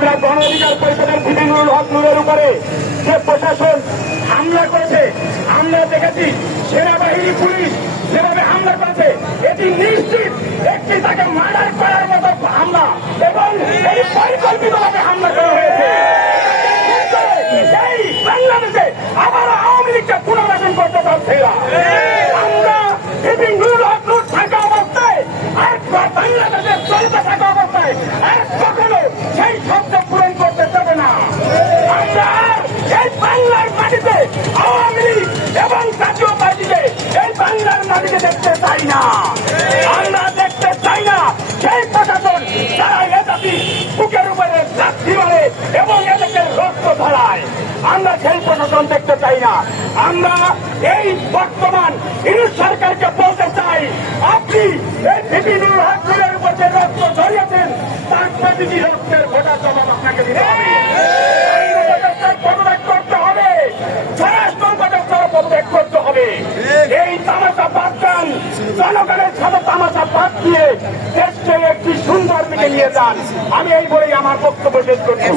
আমরা গণ অধিকার পরিষদের বিভিন্ন হক নুরের উপরে যে প্রশাসন হামলা করেছে, আমরা দেখেছি সেনাবাহিনী, পুলিশ যেভাবে হামলা করেছে, এটি নিশ্চিত একটি তাকে মার্ডার করার মতো হামলা এবং এই পরিকল্পিতভাবে হামলা করা হয়েছে। আমরা থাকা অবস্থায়, একবার বাংলাদেশে চলতে থাকা অবস্থায় মাটিতে আওয়ামী লীগ এবং জাতীয় পার্টিকে এই বাংলার মাটিতে দেখতে চাই না। আমরা দেখতে চাই না সেই প্রশাসন যারা এটাকে বুকের উপরে লাঠি মারে এবং এদেরকে রক্ত ধরায় আমরা সেই প্রশাসন দেখতে চাই না। আমরা এই বর্তমান ইউনিট সরকারকে বলতে চাই, আপনি এই বিভিন্ন হাসপাতালের উপর যে রক্ত ধরিয়েছেন তার প্রতিটি রক্তের ভোটার জবাব আপনাকে দিতে তামাশা বাদ দিয়ে দেশকে একটি সুন্দর দিকে নিয়ে যান। আমি এই বলেই আমার বক্তব্য শেষ করছি।